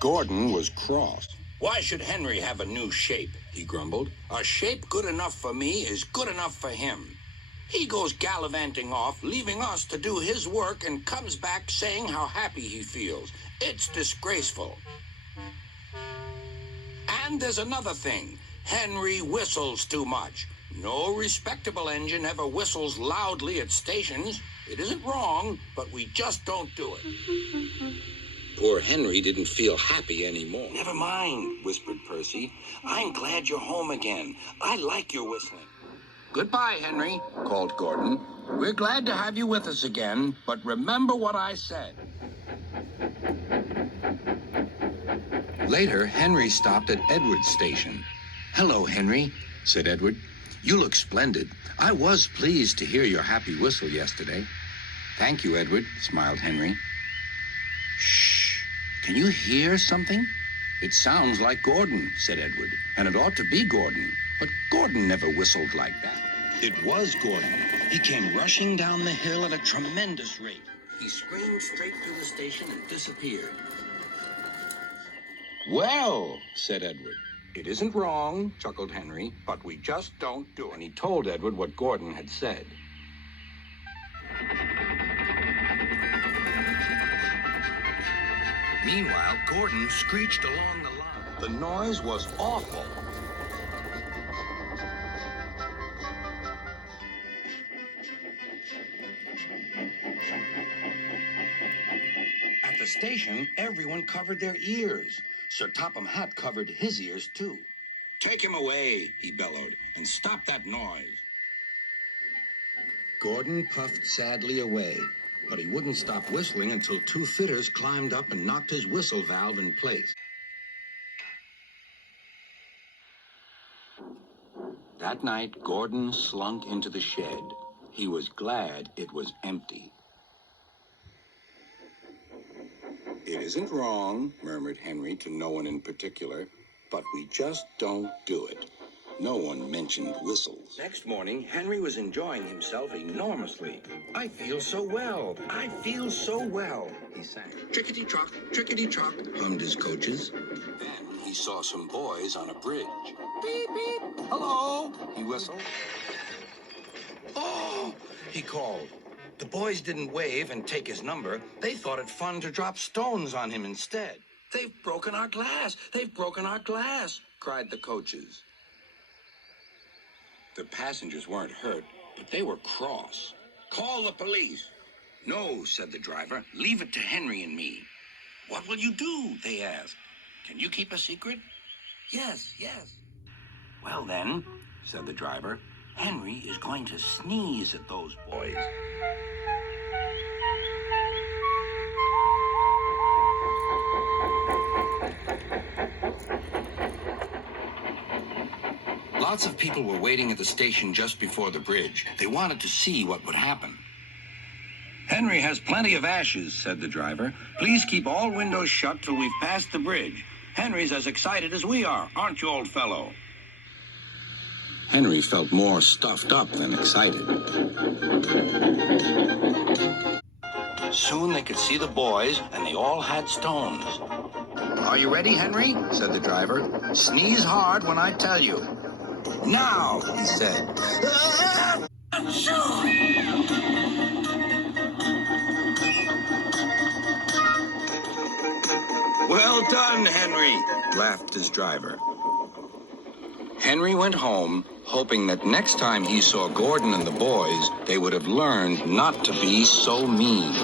Gordon was cross. "Why should Henry have a new shape?" he grumbled. "A shape good enough for me is good enough for him. He goes gallivanting off, leaving us to do his work, and comes back saying how happy he feels. It's disgraceful. And there's another thing. Henry whistles too much. No respectable engine ever whistles loudly at stations. It isn't wrong, but we just don't do it." Poor Henry didn't feel happy anymore. "Never mind," whispered Percy. "I'm glad you're home again. I like your whistling." "Goodbye, Henry," called Gordon. "We're glad to have you with us again, but remember what I said." Later, Henry stopped at Edward's station. "Hello, Henry," said Edward. "You look splendid. I was pleased to hear your happy whistle yesterday." "Thank you, Edward," smiled Henry. "Shh. Can you hear something?" "It sounds like Gordon," said Edward, "and it ought to be Gordon. But Gordon never whistled like that." It was Gordon. He came rushing down the hill at a tremendous rate. He screamed straight through the station and disappeared. "Well," said Edward. "It isn't wrong," chuckled Henry, "but we just don't do it." And he told Edward what Gordon had said. Meanwhile, Gordon screeched along the line. The noise was awful. At the station, everyone covered their ears. Sir Topham Hatt covered his ears, too. "Take him away," he bellowed, "and stop that noise." Gordon puffed sadly away, but he wouldn't stop whistling until two fitters climbed up and knocked his whistle valve in place. That night, Gordon slunk into the shed. He was glad it was empty. "It isn't wrong," murmured Henry to no one in particular, "but we just don't do it." No one mentioned whistles. Next morning, Henry was enjoying himself enormously. "I feel so well. I feel so well," he sang. "Trickety-trock, trickety-trock," hummed his coaches. Then he saw some boys on a bridge. "Beep, beep. Hello," he whistled. "Oh," he called. The boys didn't wave and take his number. They thought it fun to drop stones on him instead. "They've broken our glass! They've broken our glass!" cried the coaches. The passengers weren't hurt, but they were cross. "Call the police." "No," said the driver. "Leave it to Henry and me." "What will you do?" they asked. "Can you keep a secret?" "Yes, yes." "Well then," said the driver, "Henry is going to sneeze at those boys." Lots of people were waiting at the station just before the bridge. They wanted to see what would happen. "Henry has plenty of ashes," said the driver. "Please keep all windows shut till we've passed the bridge. Henry's as excited as we are, aren't you, old fellow?" Henry felt more stuffed up than excited. Soon they could see the boys, and they all had stones. "Are you ready, Henry?" said the driver. "Sneeze hard when I tell you." "Now," he said. "Well done, Henry," laughed his driver. Henry went home, hoping that next time he saw Gordon and the boys, they would have learned not to be so mean.